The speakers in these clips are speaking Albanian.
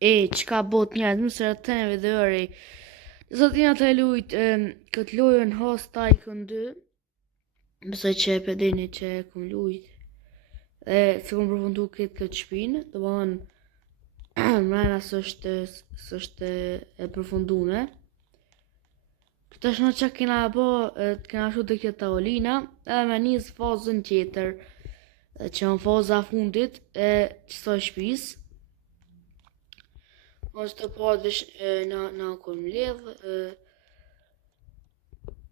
Qka bot njerëz, më së rëtëne videori. Sot jena të lujt këtë lojën House Tycoon 2. Besoj që e pedini që e kum lujt. Dhe se kum përfundu këtë shpinë, të bëhen mrena s'është e përfundune. Këtë është në që kena bo, të kena shu të këtë taolina, edhe me njës fazën tjetër, që në faza fundit e qësoj shpis. Mos të parë vesh na kur mbledh,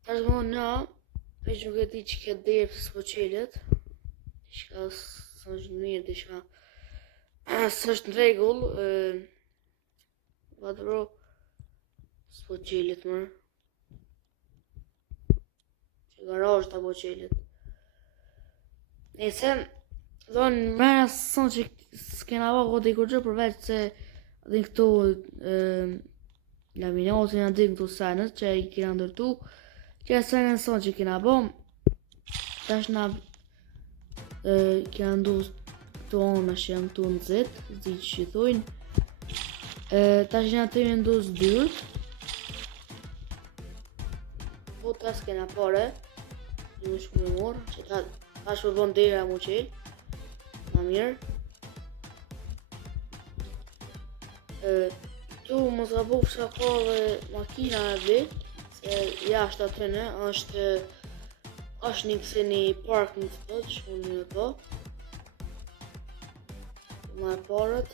tash më na, veç nuk e di që këtë derë për s'po qelet. Diçka s'është mirë, diçka s'është në rregull, vatë bro, s'po qelet mërë. Që garazh ta po qelet. Nese, thonë mrena s'son që s'kena ba godi kur gjë përveç se dhe këto laminatin janë dhe këto senët që i kena ndërtu. Që e senën son që kena bom. Tash na kena ndu këto ona që janë këtu në zet, zi që i thujnë. Tash nga të jemi ndu s'dyrt. Po tas kena pare. Në shku me morë, që tash për bon dera mu qelë. Ma mirë. Tu mos ga bu fësha ka dhe makina e bli, se jashtë atyne është një këse një park në spot, shku një po. Ma e parët,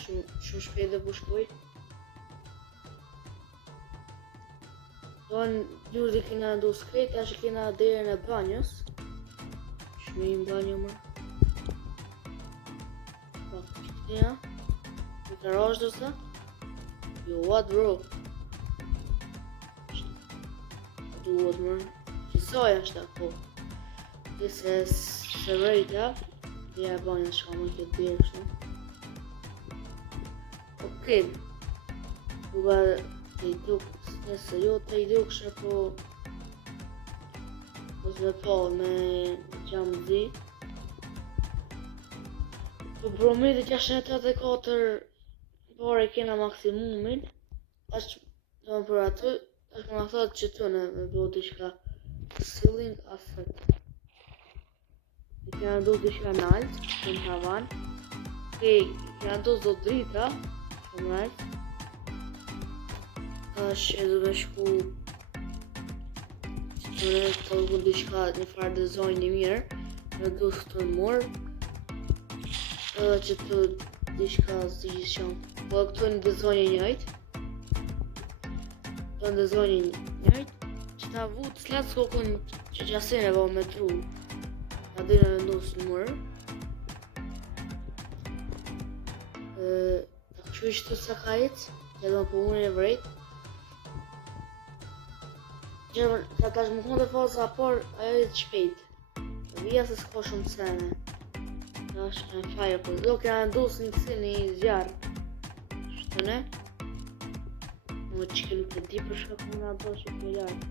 shumë shpejt dhe bu shkuj. Donë gjurë kena ndu skejt, ashtë kena derën e banjës. Shmi në banjë më. Pak që këtëja. Në garazh dërsa? Jo, what bro? Duhet mërë. Qësaj është po. Këse se rejta. Dhe e banjën shka më këtë dirë shtë. Okej. Duga të i duk. Nëse jo të i duk shë po. Po zve po me gjamë zi. Po bromit e 684 pare kena maksimumin. Ashtë të më për aty, ashtë më thotë që të në me bo t'i shka ceiling asset. E kena ndu t'i shka nalt, të në havan. Kena ndu zdo drita, shumë nalt. Ashtë e du me shku që në të du t'i shka një farë dizajn një mirë, me du së të në morë. Edhe që të diçka zi shumë. Po këtu në dizajnë njëjtë. Këtu në dizajnë njëjtë. Që ta vu të slatë s'kokën që qasin e bo me tru. Ta dhe në ndosë në mërë. Ta këshu ishtë të sakajt. Që edhe po unë e vrejt. Që ta tash më konë të faza por ajo e të shpejt. Vija se s'ko shumë sene. Tash e fajë po. Do kena ndosë një kësi një zjarë. Shtëne. Më që ke nuk e di për shka ku nga do që ke lartë.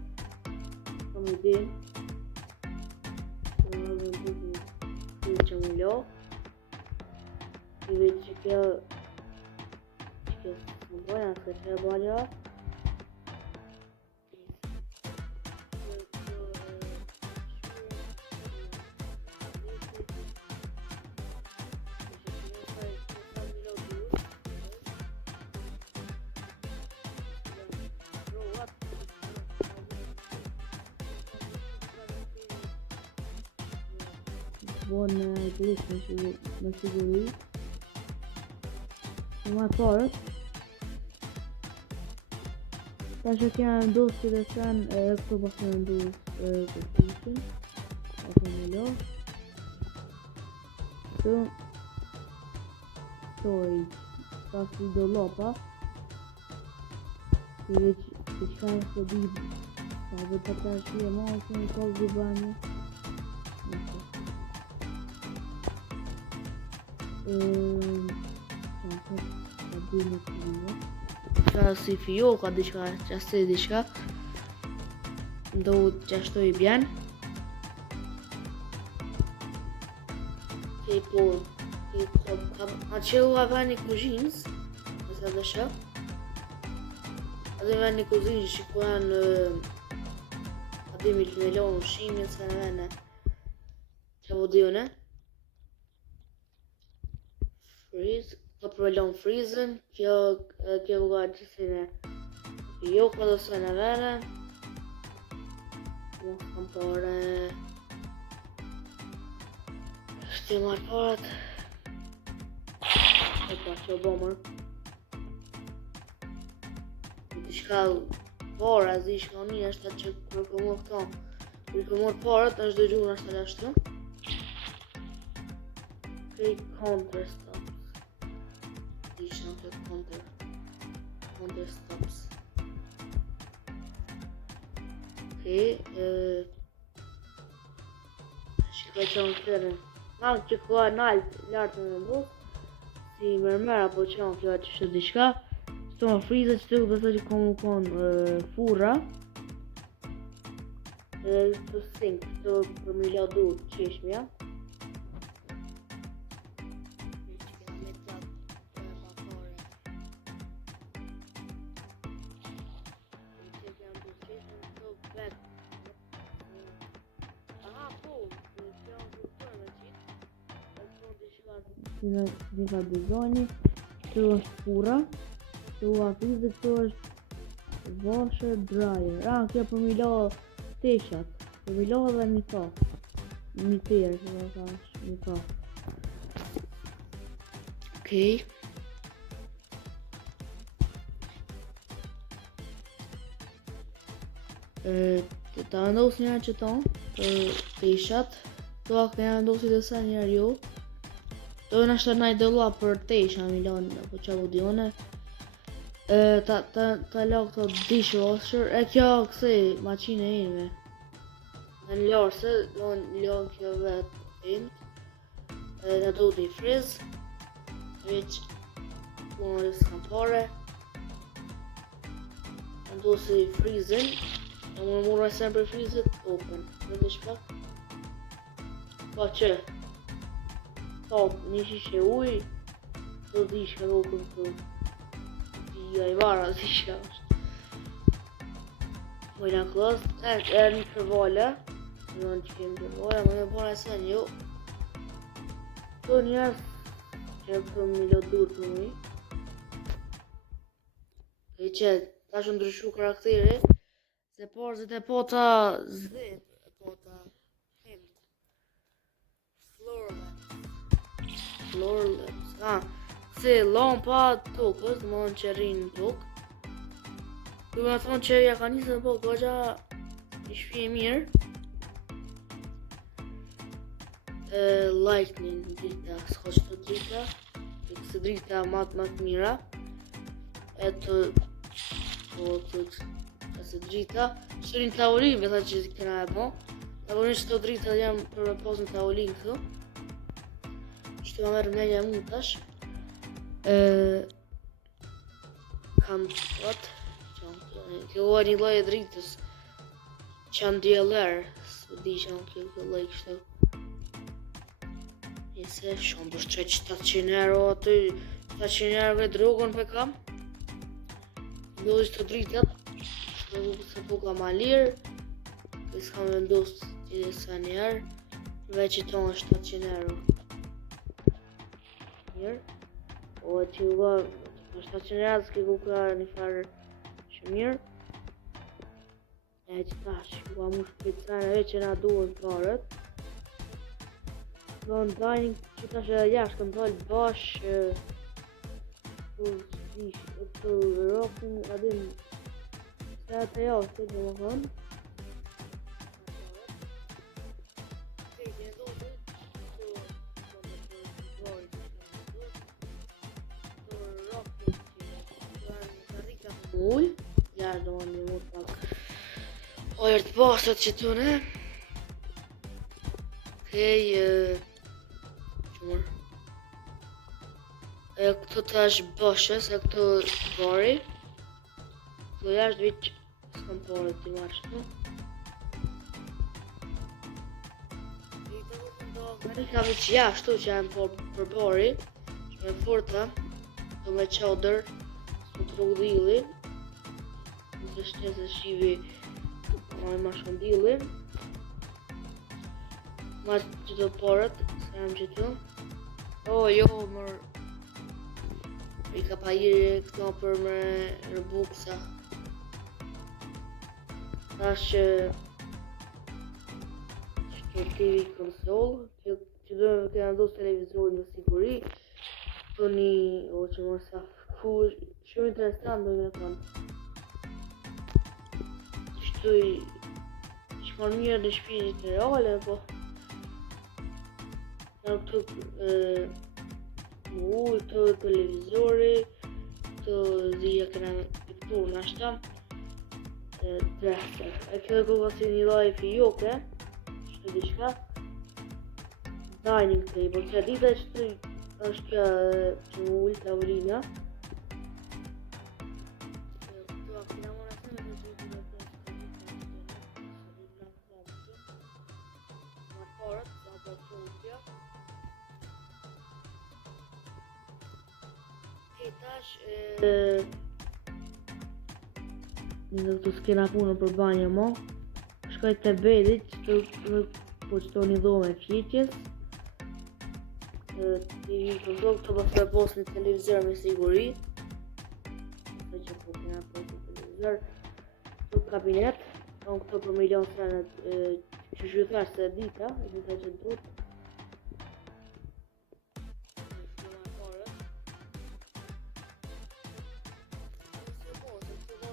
Kam i din. Që më dhe në që më lo. I vetë që ke më bojna se që e balja. Bon glis me siguri. Më e parët. Ta që kena ndosë që dhe sen, këto pas në ndosë të tishin. Pas në lo. Këto i pas i do lopa. I veç që qka e së di. Ta dhe të ta shie ma ose në kohë zi banjë. Ka si fijo, ka diçka, qasë diçka. Ndo qashtu i bjen. Po, a që u avani kuzhinës, se dhe shë. Adhe me një kuzinë që shikuan adhe me lonë shimin se në vene që vodione. Freeze, të përvelon freezën, kjo ka gjithin e jo këtë se në vene. Më kam pare shti marrë parat. E pa që bomër. Ti shka para, zi shka një është atë që kërkomor këto. Kërkomor parat është dhe gjurë është të ashtu. Okay, counter stops. Ishtë në counter stops. Okay, shikoj që në kërën. Malë që ka në altë, lartë në mbus. Si mërmera po që në kjo që shtë diçka. Që më frizë që të bëtë që komu konë fura. Të sink, të për mila du qeshmja. Në ka dizajni, këtu është fura, këtu afizë, këtu është washer dryer. Kjo për mi lo teshat, për mi lo dhe një ka, një tërë, që dhe ka është një ka. Okej. Ta vendosë njërë që tonë, për teshat, të akë njërë vendosë i dhe sa njërë jo. Do në ashtë nëjë dëlla për tesha milon po që vodione. Ta lo këto dishwasher. Kjo këse maqine inme. Në lorëse, do në lo kjo vetë imt. Në do t'i friz. Veç punë rësë kam pare. Në do si frizin. Në më mërë e sem për frizit, open. Në dhe shpak. Pa që top, një shishe uj, të dishka do këmë të dhja i vara dishka është. Mojna klas, një kërvale, në që kemë kërvale, më në pare se një. Të njerës që këtë milo dur të mëj. E që ta shumë ndryshu karakteri, se porzit e pota zdit, e pota himt. Floorless, si lampa tokës, dhe më në që rinë në tokë. Kërë me thonë që ja ka njësë në po gogja i shpje mirë. Lightning drita, s'ka që të drita, kësë drita matë mira. E të drita, shërin tavolin, veta që këna e bo. Tavolin që të drita jam për me posë në tavolin këtu. Që ma merë mlenja mu tash. Kam pot. Kjo ua një loj e dritës. Chandelier. Së di që në kjo loj kështu. Njëse shumë për shqeq 700 euro aty. 700 euro e drogon për kam. Ndodhë të dritat. Se po ka ma lirë. Kësë kam vendosë të sa njerë. Veq i tonë 700 euro. O që u ga në 700 euro s'ki ku ka një farë që mirë. E që tash, u ga mu shpicane veç që na duhen parët. Do në dining që tash edhe jash kam dalë bash për rokin adin se atë jo, se që më thonë. Uj, ja do një më pak ojër të basët që tune. Okej, qëmër. Këto tash bashës, e këto bari. Këto jashtë vit s'kam pare t'i marrë shtu. Ka vit jashtu që jam për bari, që me forta, të me qodër. Krokodili, nëse shtesë shivi ma shumë dili. Ma që të porët, se jam që të. Jo, mër i ka pa iri këto për me rëbuksa. Tash që TV konsol, që do me këna ndosë televizor në siguri. Të një, që më sa shumë interesant do me thonë. Shkon mirë në shpijit në reale, po në këtu të televizori, të zija këna në këtu në ashta drese. E këtë koka si një laj fijoke, që të diqka dining table, që dita që është kja që më ullë tavolina. Në të s'kena punë për banja mo, shkoj të bedit që të poqto një dhome fjeqjes. TV konsol, këto pas të pos një televizor me siguri. Që po kena pos një televizor. Të kabinet, kam këto për milion senet që shqythash se dita, që drut.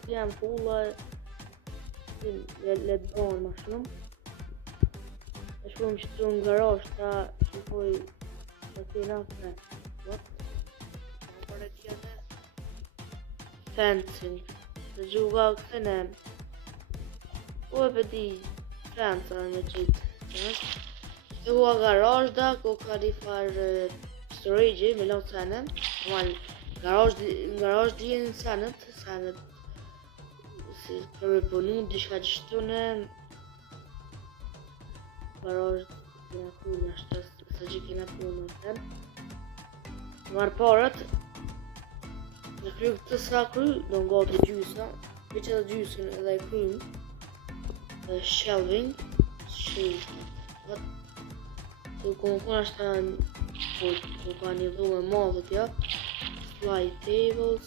Jam pulla le të bëhen ma shumë. E shkojmë që të në garage ta që poj që të nafre. Për e tjene fencing. Të gjuga këtëne po e pëti fenca me qitë. Të hua garage da, ko ka di farë storage me lanë senet. Garage dhjenë senet. Si për me punu, dishka që shtune garage kena punu në shtës, se që kena punu në ten. Marë parët, në kryu këtë sa kry, do nga të gjysa, për që të gjysën edhe i krymë, shelving, të konë ashtë ku ka një dhume madhe tja, slide tables,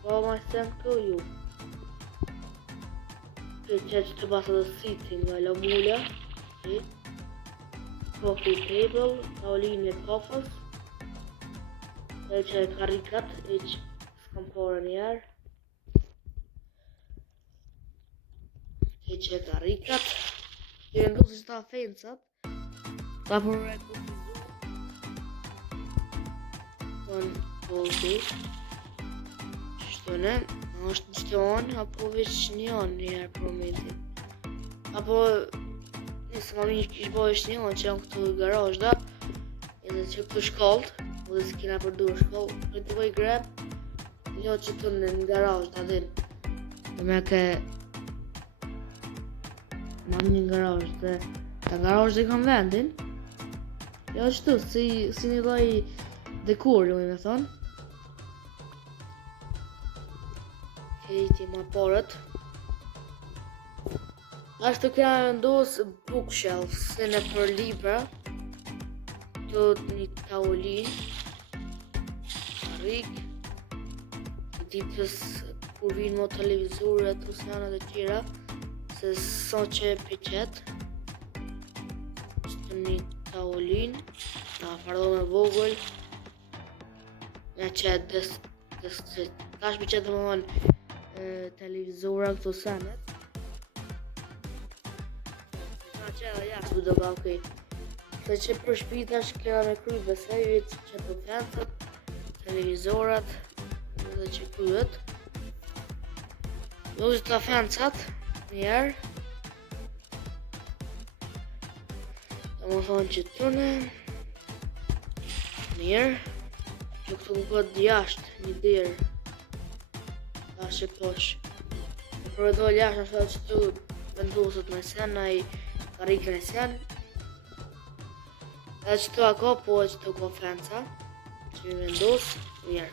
pa ma sen këto ju. Që të basa dhe sitting nga lamulja, coffee table, tavolinë e kafës, e që e karikat, e që s'kam pare njerë, e që e karikat, e ndosi që ta fencat, ta për e kufizu, shtone, është në shton, apo veç një anë njerë për momentin. Apo nësë ma minjë kishë bëjë është një anë që janë këtu i garage da, edhe që këtu shkallët, dhe s'kina përdur shkallë, këtë të bëjë grab, një që të në garage da din. Dhe me ke ma minjë në garage dhe ta garage dhe kam vendin, jo qëtu, si një loj dekur, do me thonë. Hejti ma parët. Ashtu kena ndosë bookshelves, se në për libra, të një tavolin, karik, tipës kur vinë mo televizorët, të sanat e tjera, se sa që e peqet, të një tavolin, ta fardo me vogël, me që tash peqet të më mënë televizora këto sanet. Ka që edhe jashtë do ka okej. Se që për shpitash kena me kry besevit që të fencat, televizorat dhe që kryet. Do që të fencat njerë. Do më thonë që tëne mirë. Që këtu më këtë jashtë një dirë. Ashtë posh. Për e dojë jashtë në që tu vendosët me sen, a i karikën e sen. Edhe që tu a ka, po e që tu ka fenca, që mi vendosë, mirë.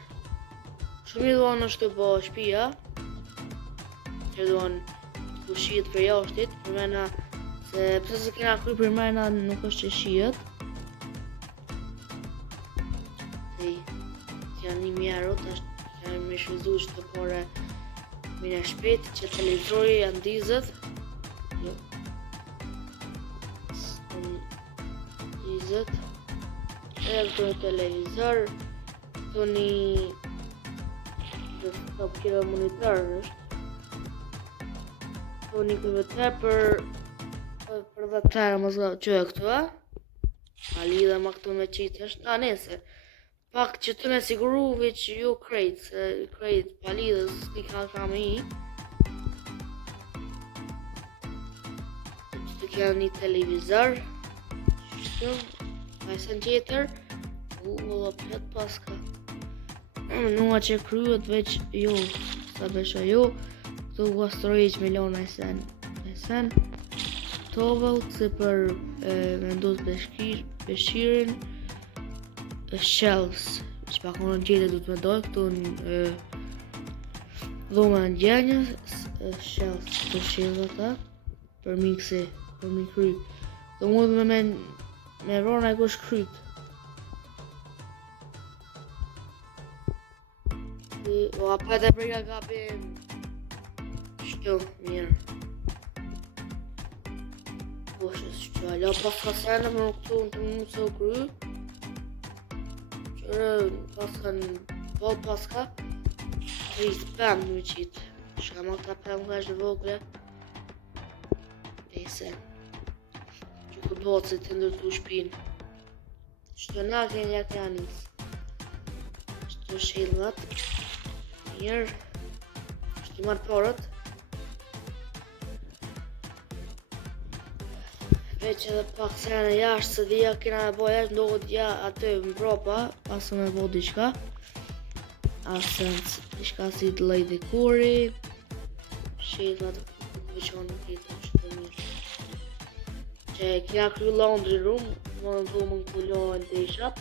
Shumë i duan është të bo shpia, që duan të shihet për jashtit, përmena se pse se kena kry përmena nuk është që shihet. Janë 1000 euro, tash janë me shvizu që të pore mine shpet, që televizori janë dizet. Jo. Dizet. E këto një televizor, këto një desktop kilo monitor është. Këto një këveter për dhe tërë më zga që e këto, a lidha ma këto me qitë është, a nese. Pak që të me siguru veç jo krejt, se krejt palidhës s'ki kam i. Që të kja një televizor, qështu, pajsen tjetër, dhe plet paska. Nua që kryet veç jo, sa besha jo, këtu gastrojq miliona e sen. Tovel, këse për vendus beshirin, shells, që pak më në gjithë du të me dojë, këtu në dhoma në gjenjës, shells të shilë ata, për miksi, për mi kryp. Do mund me rona e kush kryp. O apet e përga gabim, shtu, mirë. Poshës që alo pas ka sene më në këtu në të mund se u kryp. Paska 35 një qitë, shka ma këta 5 nga është vogle Dese që ku dohet se të ndërtu shpinë. Shto nga kënë jak janis shto shilvat mirë, shto marë porët veç edhe pak sene jashtë se dhja kena me bo jashtë ndohet ja aty mbrapa pasë me bo diqka asën diqka si të lej dekori shillat veçon në këtë që të mirë që kena kry laundry room më në të më në kullohen të ishat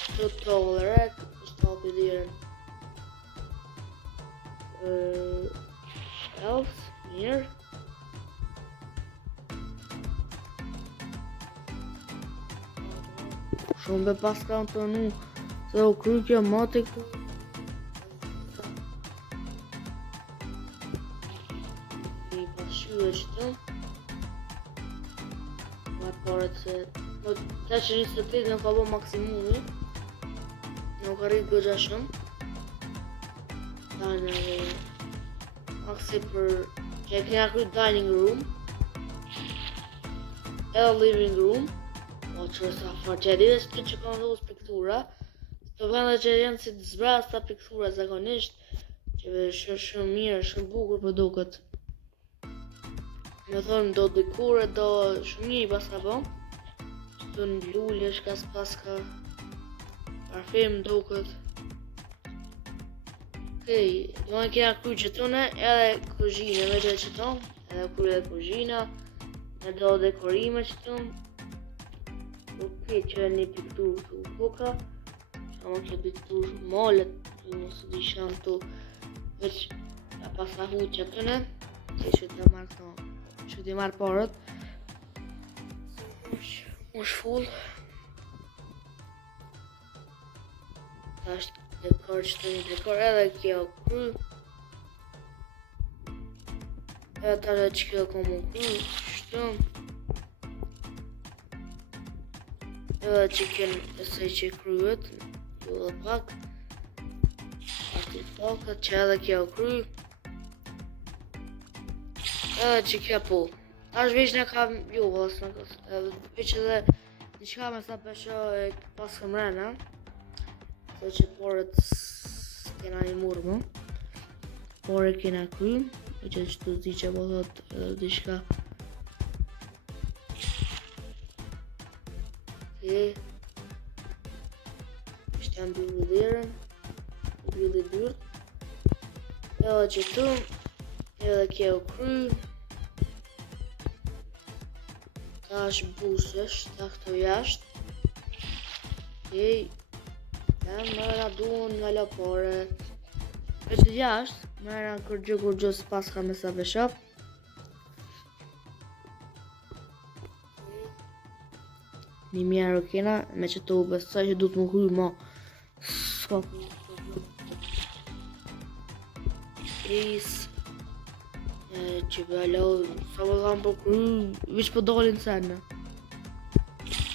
shtu të rek është të api dhiren else mirë. Shumë be pas kam të nu se u krypja mati ku i pashyre qëtë ma paret se të që 28 nuk ka bo maksimumi nuk ka rritë gëgja shumë ta në maksi për që e kena kryt dining room edhe living room o që sa farqedi dhe shtë që kanë dhus piktura të vende që janë si të zbras ta piktura zakonisht që shumë mirë, shumë bukur për duket me thonë do dekore, do shumë një i paska po shtu në lullje shka s'paska parfim duket okej, do në kena kry qëtune edhe kuzhine me që qëton edhe kry edhe kuzhina me do dekorime qëton okej, që e një piktur të koka që më ke piktur molet të nësë di shanë të veç a pasa hu qëtune që që të marrë këto që të marrë parët është full ta është dekor që të një dekor edhe kjo kry edhe ta dhe që kjo komu kry shtëm edhe që kënëësej që kryet jo dhe pak ati fakat që edhe kjo kry edhe që kjo po tash veç në kam jo vës veç edhe në qka me sa pesho e pas këmrena se që porët s'kena një murë më porët kena kry e që të zi që po thot edhe di shka ishtë janë bjulli dhiren bjulli dyrt edhe që tu edhe kjo kry ta është busësh ta këto jashtë okej Mëra duan nga lopore. Veç të jashtë, mëra kur s'pas ka me sa veshop. Një mjerë kena, me që të u besoj që du të më kry ma. S'ka Kris. Që bëllo, sa më kam për kry, vish për dolin sene.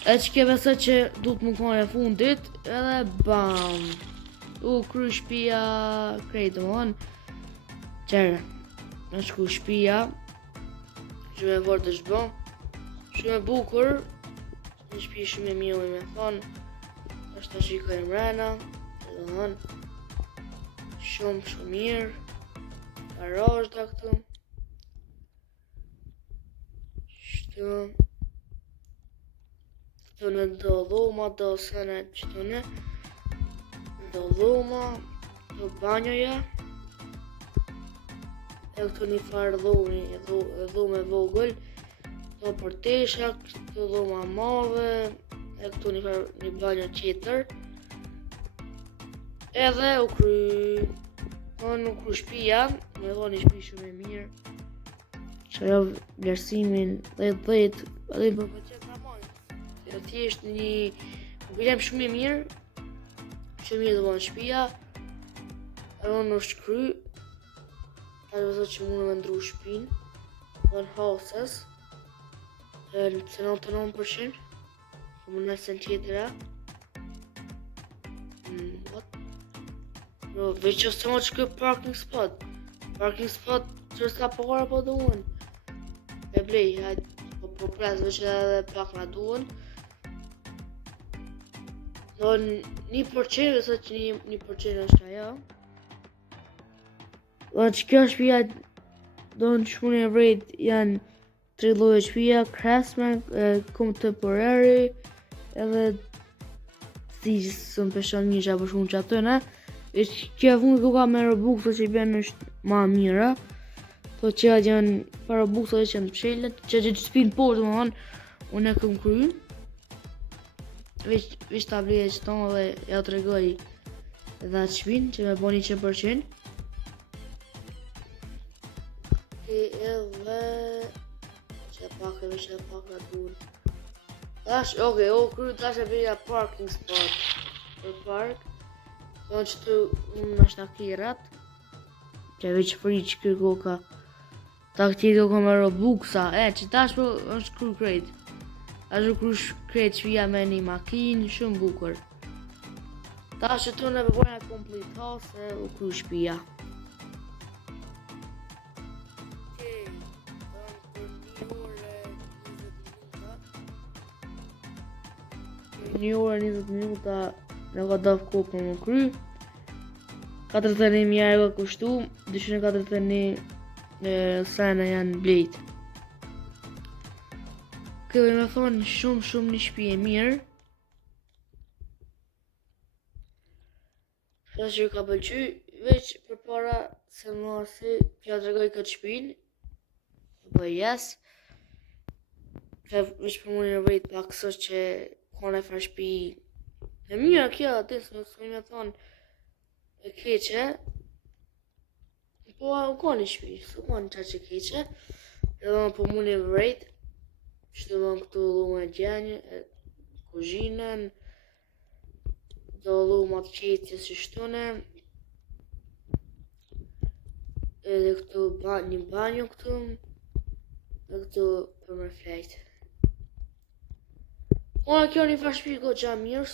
E që ke besoj që du të më kone e fundit, edhe bam. U kry shpia krejtë më onë. Qere, në shku shpia. Shumë e vërë të shbo. Shumë e bukur. Në shpi shumë e mirë me thonë. Është të shikoj mrena. Edhe thonë. Shumë mirë. Garaj da këtu. Shtu. Këtu në do dhoma, do sene qëtu në. Do dhoma. Do banjoja. E këtu një farë dhume vogël. Do përtesha, këtu dhoma madhe. E këtu një farë një banjo qeter. Edhe u kry. Nuk kry shpia. Me dho një shpi shumë e mirë. Që ajo vlerësimin 10-10. Edhe për përqet nga majnë. Se thjesht një bilem shumë e mirë. Shumë mirë dhe në shpia. E unë është kry. A dhe vëzot që mundë me ndru shpin. Dhe në houses. Në 99%. Këmë në sen tjetëra. What? No, veç që së më që kjo parking spot. Parking spot që s'ka para po duhen. E blej, hajtë. Po pres veç edhe pak nga duhen. Do 1%, vëzot që 1% është ajo. Do që kjo shpia do në shmune e vrejt janë 3 lloje shpia, craftsman, contemporary, edhe si së më peshon një qa për shumë që atëna. Kjo fundi ku ka me Robux që i bjen është ma mira. Po që atë janë pa Robux që janë të pshellet, që që shpin por të më thonë, unë e këm kry. Vish ta blije që tonë dhe ja të regoj edhe atë shpin që me bo 100%. Edhe që pak e veç e pak nga duhen. Tash, okej, o kry tash e bërja parking spot. Për park. Do që të unë është akirat. Që veç fri që kry koka. Ta këti koka me Robuxa. Që tash po është kry krejt. Tash u kry krejt shpia me një makinë, shumë bukur. Tash që të në përbojna complete house e u kry shpia. Një orë 20 minuta në ka daf kohë për më kry. 41.000 euro ka kushtu, 241 sene janë blejt. Këtë me thonë shumë një shpi e mirë. Shka që ju ka pëlqy, veç për para se më si pja të regoj këtë shpinë. Për jes. Veç për më një vrejt pak së që kone fa shpi e mira kjo atë së me thonë e keqe. Po u kone shpi, së kone qa që keqe. Edhe më për mund e vrejt. Që të më këtu lume gjenjë, kuzhinën. Do lume atë qetje si shtune. Edhe këtu një banjo këtu. Dhe këtu për më flejtë. Ona kjo një farë shpi ko qa mirë,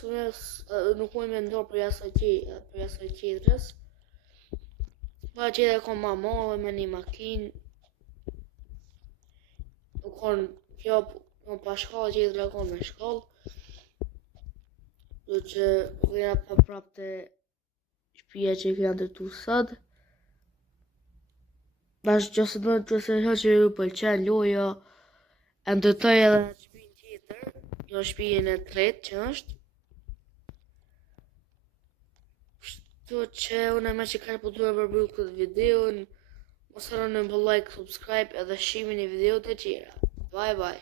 nuk mund me ndorë për jasaj qedrës. Pa qedrë kon ma madhe me një makinë. Nuk kon kjo pa shkallë, qedrë kon me shkallë. Do që vjera pa prap të shpia që i kena ndërtu sot. Bash qëse do të që ju pëlqen loja, e ndërtoj edhe në shpijen e tretë që është. Kështu që unë me që ka po duhe përbyll këtë videon. Mos harroni me like, subscribe edhe shimin e videot e tjera. Bye bye.